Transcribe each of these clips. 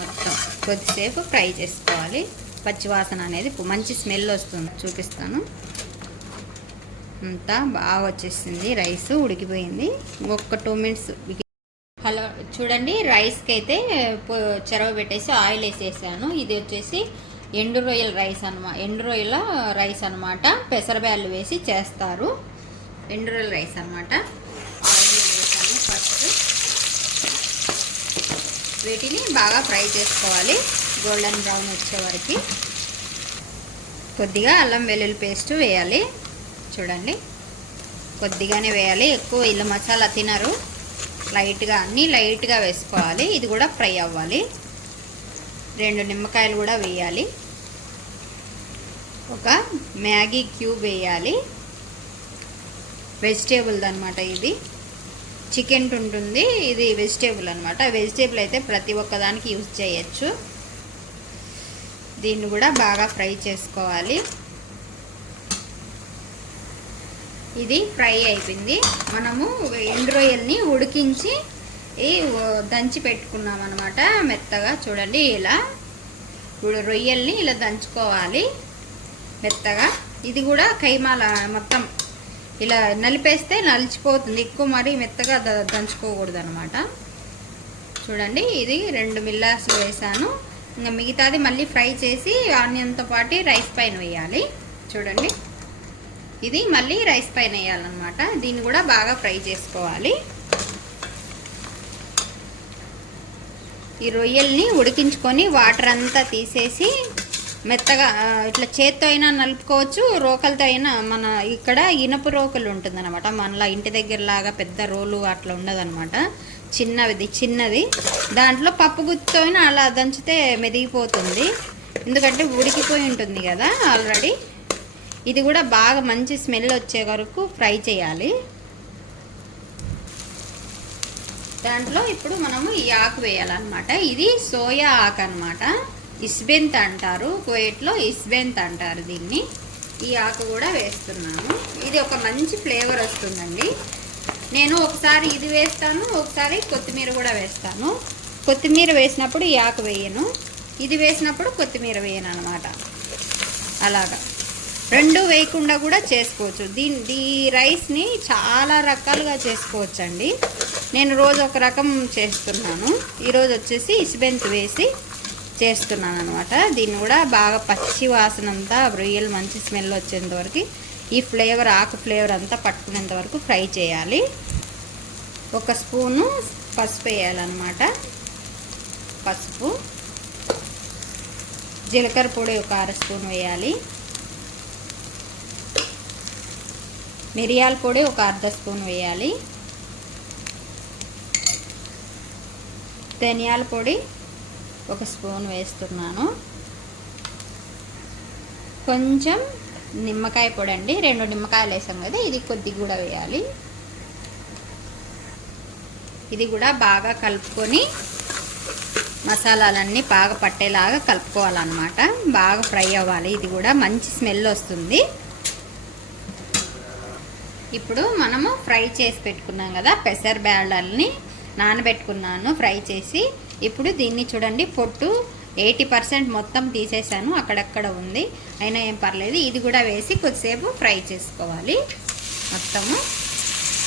మొత్తం కొద్దిసేపు ఫ్రై చేసుకోవాలి. పచ్చివాసన అనేది మంచి స్మెల్ వస్తుంది. చూపిస్తాను. అంతా బాగా వచ్చేసింది. రైస్ ఉడికిపోయింది. ఇంకొక టూ మినిట్స్ హలో చూడండి. రైస్కి అయితే చెరవ పెట్టేసి ఆయిల్ వేసేసాను. ఇది వచ్చేసి ఎండు రొయ్యల రైస్ అనమాట ఎండు రొయ్యల రైస్ అనమాట పెసరబ్యాళ్ళు వేసి చేస్తారు. ఎండు రొయ్యల రైస్ అనమాట ఆయిల్ వేసాను ఫస్ట్ వీటిని బాగా ఫ్రై చేసుకోవాలి. గోల్డెన్ బ్రౌన్ వచ్చే వరకు. కొద్దిగా అల్లం వెల్లుల్లి పేస్ట్ వేయాలి. చూడండి. కొద్దిగానే వేయాలి. ఎక్కువ ఇల్లు మసాలా తినరు. లైట్గా అన్నీ లైట్గా వేసుకోవాలి. ఇది కూడా ఫ్రై అవ్వాలి. రెండు నిమ్మకాయలు కూడా వేయాలి. ఒక మ్యాగీ క్యూబ్ వేయాలి. వెజిటేబుల్ది అనమాట ఇది. చికెన్ ఉంటుంది. ఇది వెజిటేబుల్ అనమాట వెజిటేబుల్ అయితే ప్రతి ఒక్కదానికి యూజ్ చేయొచ్చు. దీన్ని కూడా బాగా ఫ్రై చేసుకోవాలి. ఇది ఫ్రై అయిపోయింది. మనము ఎండు రొయ్యల్ని ఉడికించి దంచి పెట్టుకున్నాం అనమాట మెత్తగా చూడండి ఇలా. ఇప్పుడు రొయ్యల్ని ఇలా దంచుకోవాలి. మెత్తగా. ఇది కూడా కైమాల మొత్తం ఇలా నలిపేస్తే నలిచిపోతుంది. ఎక్కువ మరీ మెత్తగా ద- దంచుకోకూడదు అనమాట చూడండి ఇది రెండు మిల్లాస్ వేసాను. ఇంకా మిగతాది మళ్ళీ ఫ్రై చేసి ఆనియన్తో పాటు రైస్ పైన వేయాలి. చూడండి. ఇది మళ్ళీ రైస్ పైన వేయాలన్నమాట. దీన్ని కూడా బాగా ఫ్రై చేసుకోవాలి. ఈ రొయ్యల్ని ఉడికించుకొని వాటర్ అంతా తీసేసి మెత్తగా ఇట్లా చేత్తో అయినా నలుపుకోవచ్చు రోకలతో అయినా మన ఇక్కడ ఇనప రోకలు ఉంటుందన్నమాట. మనలా ఇంటి దగ్గరలాగా పెద్ద రోలు అట్లా ఉండదన్నమాట. చిన్నది చిన్నది. దాంట్లో పప్పు గుత్తితో అయినా అలా దంచితే మెదిగిపోతుంది. ఎందుకంటే ఉడికిపోయి ఉంటుంది కదా ఆల్రెడీ. ఇది కూడా బాగా మంచి స్మెల్ వచ్చే వరకు ఫ్రై చేయాలి. దాంట్లో ఇప్పుడు మనము ఈ ఆకు వేయాలన్నమాట. ఇది సోయా ఆకు అనమాట ఇస్బెంత్ అంటారు కోయట్లో ఇస్బెంత్ అంటారు దీన్ని. ఈ ఆకు కూడా వేస్తున్నాను. ఇది ఒక మంచి ఫ్లేవర్ వస్తుందండి. నేను ఒకసారి ఇది వేస్తాను ఒకసారి కొత్తిమీర కూడా వేస్తాను. కొత్తిమీర వేసినప్పుడు ఈ ఆకు వేయను. ఇది వేసినప్పుడు కొత్తిమీర వేయను అనమాట అలాగా. రెండు వేయకుండా కూడా చేసుకోవచ్చు. దీని ఈ రైస్ని చాలా రకాలుగా చేసుకోవచ్చు అండి నేను రోజు ఒక రకం చేస్తున్నాను. ఈరోజు వచ్చేసి ఇసుబెంత్ వేసి చేస్తున్నాను అనమాట దీన్ని కూడా బాగా పచ్చి వాసన అంతా రొయ్యలు మంచి స్మెల్ వచ్చేంత వరకు ఈ ఫ్లేవర్ ఆకు ఫ్లేవర్ అంతా పట్టుకునేంత వరకు ఫ్రై చేయాలి. ఒక స్పూను పసుపు వేయాలన్నమాట. పసుపు జీలకర్ర పొడి ఒక అర స్పూన్ వేయాలి. మిరియాల పొడి ఒక అర్ధ స్పూన్ వేయాలి. ధనియాల పొడి ఒక స్పూన్ వేస్తున్నాను. కొంచెం నిమ్మకాయ పొడి అండి. రెండు నిమ్మకాయలు వేసాం కదా ఇది కొద్దిగా కూడా వేయాలి. ఇది కూడా బాగా కలుపుకొని మసాలాలన్నీ బాగా పట్టేలాగా కలుపుకోవాలన్నమాట. బాగా ఫ్రై అవ్వాలి. ఇది కూడా మంచి స్మెల్ వస్తుంది. ఇప్పుడు మనము ఫ్రై చేసి పెట్టుకున్నాం కదా పెసర బ్యాళ్ళని నానబెట్టుకున్నాను ఫ్రై చేసి. ఇప్పుడు దీన్ని చూడండి పొట్టు ఎయిటీ పర్సెంట్ మొత్తం తీసేసాను అక్కడక్కడ ఉంది. అయినా ఏం పర్లేదు ఇది కూడా వేసి కొద్దిసేపు ఫ్రై చేసుకోవాలి మొత్తము.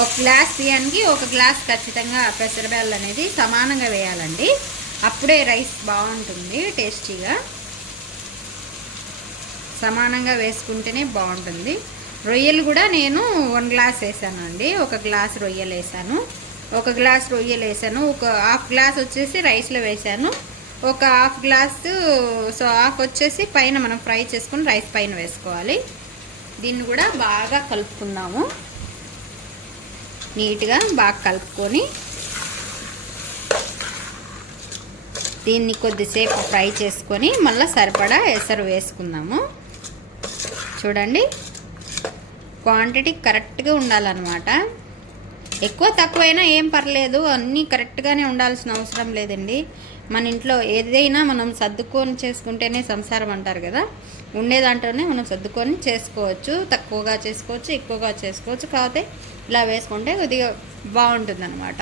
ఒక గ్లాస్ బియ్యానికి ఒక గ్లాస్ ఖచ్చితంగా పెసరబెల్లు అనేది సమానంగా వేయాలండి. అప్పుడే రైస్ బాగుంటుంది టేస్టీగా. సమానంగా వేసుకుంటేనే బాగుంటుంది. రొయ్యలు కూడా నేను వన్ గ్లాస్ వేసాను అండి ఒక గ్లాస్ రొయ్యలు వేసాను. ఒక గ్లాస్ రొయ్యలు వేసాను. ఒక హాఫ్ గ్లాస్ వచ్చేసి రైస్లో వేసాను. ఒక హాఫ్ గ్లాస్ సో హాఫ్ వచ్చేసి పైన మనం ఫ్రై చేసుకుని రైస్ పైన వేసుకోవాలి. దీన్ని కూడా బాగా కలుపుకుందాము. నీట్గా బాగా కలుపుకొని దీన్ని కొద్దిసేపు ఫ్రై చేసుకొని మళ్ళీ సరిపడా ఎసరు వేసుకుందాము. చూడండి క్వాంటిటీ కరెక్ట్గా ఉండాలన్నమాట. ఎక్కువ తక్కువైనా ఏం పర్లేదు అన్నీ కరెక్ట్గానే ఉండాల్సిన అవసరం లేదండి. మన ఇంట్లో ఏదైనా మనం సర్దుకొని చేసుకుంటేనే సంసారం అంటారు కదా. ఉండే దాంట్లోనే మనం సర్దుకొని చేసుకోవచ్చు తక్కువగా చేసుకోవచ్చు ఎక్కువగా చేసుకోవచ్చు. కాకపోతే ఇలా వేసుకుంటే కొద్దిగా బాగుంటుంది అనమాట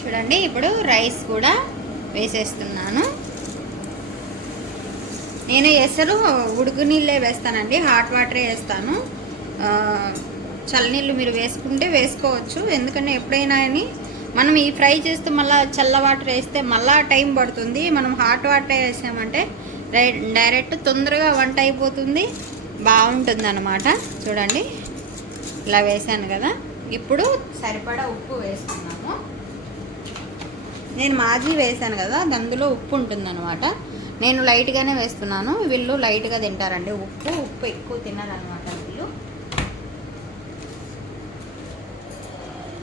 చూడండి ఇప్పుడు రైస్ కూడా వేసేస్తున్నాను. నేను ఎసరు ఉడుకు నీళ్ళే వేస్తానండి హాట్ వాటరే వేస్తాను. చల్లనీళ్ళు మీరు వేసుకుంటే వేసుకోవచ్చు. ఎందుకంటే ఎప్పుడైనా అని మనం ఈ ఫ్రై చేస్తే మళ్ళీ చల్ల వాటర్ వేస్తే మళ్ళా టైం పడుతుంది. మనం హాట్ వాటర్ వేసామంటే డైరెక్ట్ తొందరగా వంట అయిపోతుంది. బాగుంటుంది అనమాట చూడండి. ఇలా వేసాను కదా. ఇప్పుడు సరిపడా ఉప్పు వేసుకున్నాము. నేను మాజీ వేసాను కదా అందులో ఉప్పు ఉంటుందన్నమాట. నేను లైట్గానే వేస్తున్నాను. వీళ్ళు లైట్గా తింటారండి. ఉప్పు ఉప్పు ఎక్కువ తినాలన్నమాట వీళ్ళు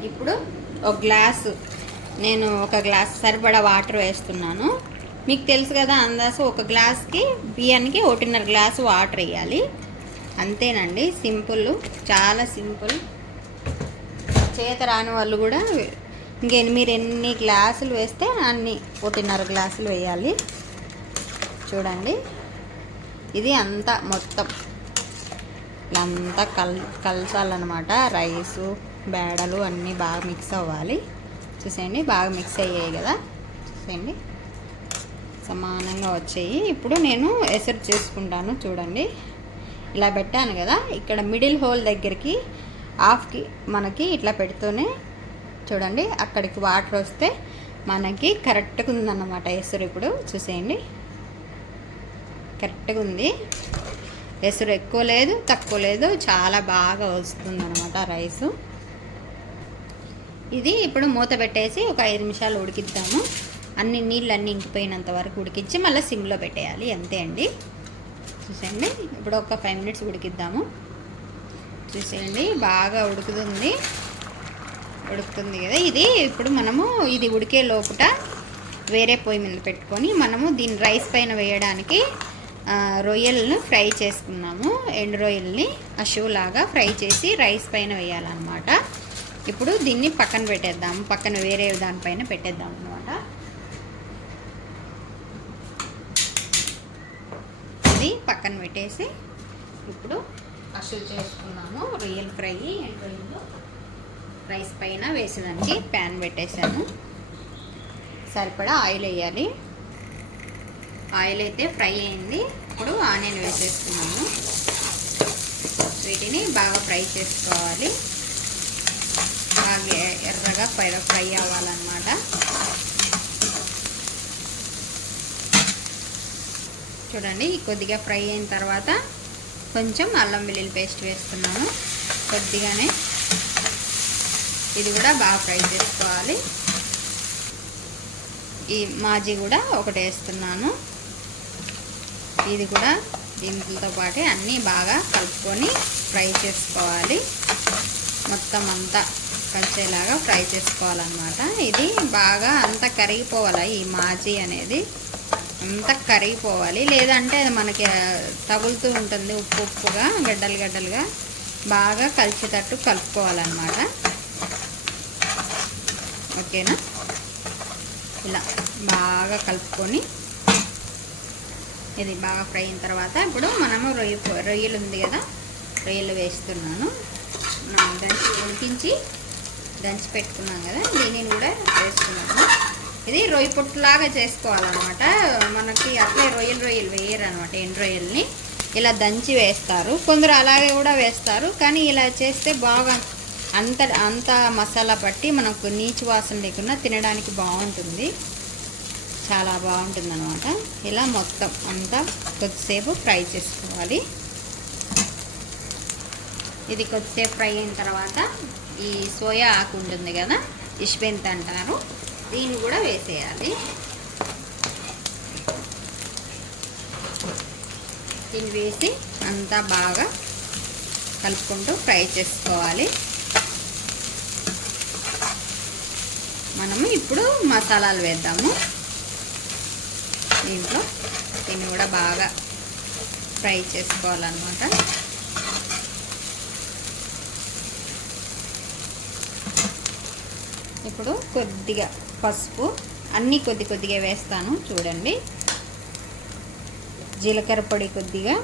ఇప్పుడు ఒక గ్లాసు నేను ఒక గ్లాస్ సరిపడా వాటర్ వేస్తున్నాను. మీకు తెలుసు కదా అందాసు ఒక గ్లాస్కి బియ్యానికి ఒకటిన్నర గ్లాసు వాటర్ వేయాలి. అంతేనండి సింపుల్ చాలా సింపుల్. చేత రాని వాళ్ళు కూడా ఇంకే మీరు ఎన్ని గ్లాసులు వేస్తే అన్ని ఒకటిన్నర గ్లాసులు వేయాలి. చూడండి ఇది అంతా మొత్తం. ఇలా అంతా కల్ కలసాలన్నమాట రైసు బేడలు అన్నీ బాగా మిక్స్ అవ్వాలి. చూసేయండి బాగా మిక్స్ అయ్యాయి కదా. చూసేయండి. సమానంగా వచ్చాయి. ఇప్పుడు నేను ఎసరు చేసుకుంటాను చూడండి. ఇలా పెట్టాను కదా. ఇక్కడ మిడిల్ హోల్ దగ్గరికి హాఫ్కి మనకి ఇట్లా పెడుతూనే చూడండి అక్కడికి వాటర్ వస్తే మనకి కరెక్ట్గా ఉందన్నమాట ఎసురు ఇప్పుడు. చూసేయండి. కరెక్ట్గా ఉంది. ఎసురు ఎక్కువ లేదు తక్కువ లేదు. చాలా బాగా వస్తుందన్నమాట రైసు. ఇది ఇప్పుడు మూత పెట్టేసి ఒక ఐదు నిమిషాలు ఉడికిద్దాము. అన్ని నీళ్ళు అన్నీ ఇంకిపోయినంత వరకు ఉడికించి మళ్ళీ సిమ్లో పెట్టేయాలి అంతే అండి. చూసేయండి ఇప్పుడు ఒక ఫైవ్ మినిట్స్ ఉడికిద్దాము. చూసేయండి బాగా ఉడుకుతుంది. ఉడుకుతుంది కదా. ఇది ఇప్పుడు మనము ఇది ఉడికే లోపట వేరే పొయ్యి మీద పెట్టుకొని మనము దీన్ని రైస్ పైన వేయడానికి రొయ్యలను ఫ్రై చేసుకున్నాము. ఎండు రొయ్యల్ని అషువులాగా ఫ్రై చేసి రైస్ పైన వేయాలన్నమాట. ఇప్పుడు దీన్ని పక్కన పెట్టేద్దాం. పక్కన వేరే దానిపైన పెట్టేద్దాం అనమాట ఇది పక్కన పెట్టేసి ఇప్పుడు అసలు చేసుకున్నాము రొయ్యలు ఫ్రై ఎండు రొయ్యలు రైస్ పైన వేసేదానికి ప్యాన్ పెట్టేశాను. సరిపడా ఆయిల్ వేయాలి. ఆయిల్ అయితే ఫ్రై అయింది. ఇప్పుడు ఆనియన్ వేసేసుకున్నాము వీటిని బాగా ఫ్రై చేసుకోవాలి. బాగా ఎర్రగా ఫ్రై ఫ్రై అవ్వాలన్నమాట. చూడండి కొద్దిగా ఫ్రై అయిన తర్వాత కొంచెం అల్లం వెల్లుల్లి పేస్ట్ వేస్తున్నాము కొద్దిగానే ఇది కూడా బాగా ఫ్రై చేసుకోవాలి. ఈ మాజీ కూడా ఒకటి వేస్తున్నాను. ఇది కూడా దీంతో పాటే అన్నీ బాగా కలుపుకొని ఫ్రై చేసుకోవాలి. మొత్తం అంతా కలిసేలాగా ఫ్రై చేసుకోవాలన్నమాట. ఇది బాగా అంత కరిగిపోవాలి ఈ మాజీ అనేది? అంత కరిగిపోవాలి. లేదంటే అది మనకి తగులుతూ ఉంటుంది ఉప్పు ఉప్పుగా గడ్డలు గడ్డలుగా. బాగా కలిసేటట్టు కలుపుకోవాలన్నమాట. ఓకేనా? ఇలా బాగా కలుపుకొని ఇది బాగా ఫ్రై అయిన తర్వాత ఇప్పుడు మనము రొయ్య రొయ్యలు ఉంది కదా రొయ్యలు వేస్తున్నాను. మనం ఉడికించి దంచి పెట్టుకున్నాం కదా దీనిని కూడా వేసుకున్నాము. ఇది రొయ్య పొట్టులాగా చేసుకోవాలన్నమాట. మనకి అట్లే రొయ్యలు రొయ్యలు వేయరు అనమాట ఎండు రొయ్యల్ని. ఇలా దంచి వేస్తారు. కొందరు అలాగే కూడా వేస్తారు. కానీ ఇలా చేస్తే బాగా అంత అంత మసాలా పట్టి మనకు నీచు వాసన లేకుండా తినడానికి బాగుంటుంది. చాలా బాగుంటుంది అనమాట ఇలా మొత్తం అంతా కొద్దిసేపు ఫ్రై చేసుకోవాలి. ఇది కొద్దిసేపు ఫ్రై అయిన తర్వాత ఈ సోయా ఆకు ఉంటుంది కదా ఇష్బెంత్ అంటారు. దీన్ని కూడా వేసేయాలి. దీన్ని వేసి అంతా బాగా కలుపుకుంటూ ఫ్రై చేసుకోవాలి. మనము ఇప్పుడు మసాలాలు వేద్దాము. దీంట్లో దీన్ని కూడా బాగా ఫ్రై చేసుకోవాలన్నమాట. ఇప్పుడు కొద్దిగా పసుపు అన్నీ కొద్ది కొద్దిగా వేస్తాను చూడండి. జీలకర్ర పొడి కొద్దిగా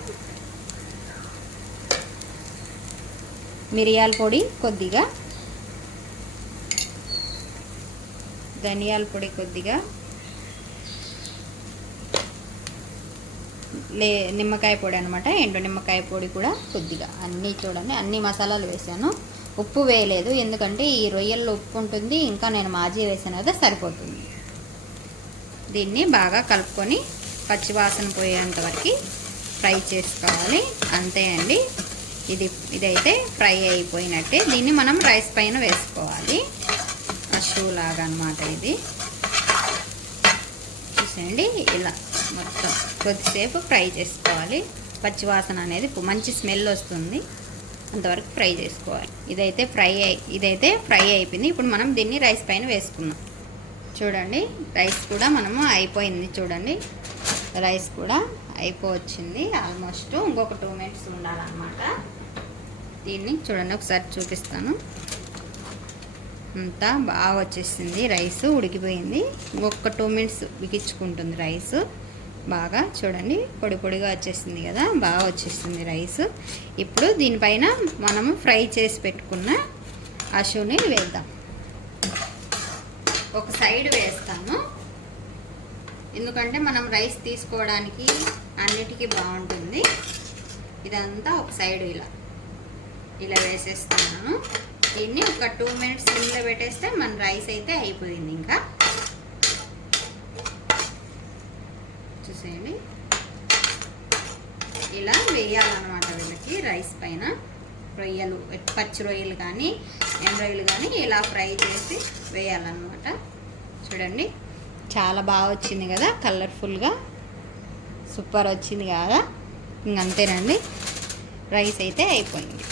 మిరియాల పొడి కొద్దిగా ధనియాల పొడి కొద్దిగా లే నిమ్మకాయ పొడి అనమాట ఎండు నిమ్మకాయ పొడి కూడా కొద్దిగా అన్నీ చూడండి అన్ని మసాలాలు వేసాను. ఉప్పు వేయలేదు. ఎందుకంటే ఈ రొయ్యల్లో ఉప్పు ఉంటుంది. ఇంకా నేను మాజీ వేసాను కదా సరిపోతుంది. దీన్ని బాగా కలుపుకొని పచ్చివాసన పోయేంత వరకు ఫ్రై చేసుకోవాలి. అంతే అండి. ఇది ఇదైతే ఫ్రై అయిపోయినట్టే. దీన్ని మనం రైస్ పైన వేసుకోవాలి. అషూ లాగా అనమాట ఇది. చూసేయండి. ఇలా మొత్తం కొద్దిసేపు ఫ్రై చేసుకోవాలి. పచ్చివాసన అనేది మంచి స్మెల్ వస్తుంది. అంతవరకు ఫ్రై చేసుకోవాలి. ఇదైతే ఫ్రై అయి ఇదైతే ఫ్రై అయిపోయింది. ఇప్పుడు మనం దీన్ని రైస్ పైన వేసుకుందాం. చూడండి రైస్ కూడా మనము అయిపోయింది చూడండి. రైస్ కూడా అయిపోవచ్చింది. ఆల్మోస్ట్ ఇంకొక టూ మినిట్స్ ఉండాలన్నమాట. దీన్ని చూడండి ఒకసారి చూపిస్తాను. అంతా బాగా వచ్చేసింది. రైస్ ఉడికిపోయింది. ఇంకొక టూ మినిట్స్ ఉడికించుకుంటుంది రైస్. బాగా చూడండి పొడి పొడిగా వచ్చేసింది కదా బాగా వచ్చేసింది రైస్. ఇప్పుడు దీనిపైన మనము ఫ్రై చేసి పెట్టుకున్న అశుని వేద్దాం. ఒక సైడ్ వేస్తాను. ఎందుకంటే మనం రైస్ తీసుకోవడానికి అన్నిటికీ బాగుంటుంది. ఇదంతా ఒక సైడ్ ఇలా. ఇలా వేసేస్తున్నాను దీన్ని ఒక టూ మినిట్స్ సిమ్లో పెట్టేస్తే మన రైస్ అయితే అయిపోయింది ఇంకా చూసేయండి ఇలా వేయాలన్నమాట వీళ్ళకి రైస్ పైన. రొయ్యలు పచ్చి రొయ్యలు కానీ ఎండ రొయ్యలు కానీ ఇలా ఫ్రై చేసి వేయాలన్నమాట. చూడండి చాలా బాగా వచ్చింది కదా కలర్ఫుల్గా. సూపర్ వచ్చింది కదా. ఇంకంతేనండి రైస్ అయితే అయిపోయింది.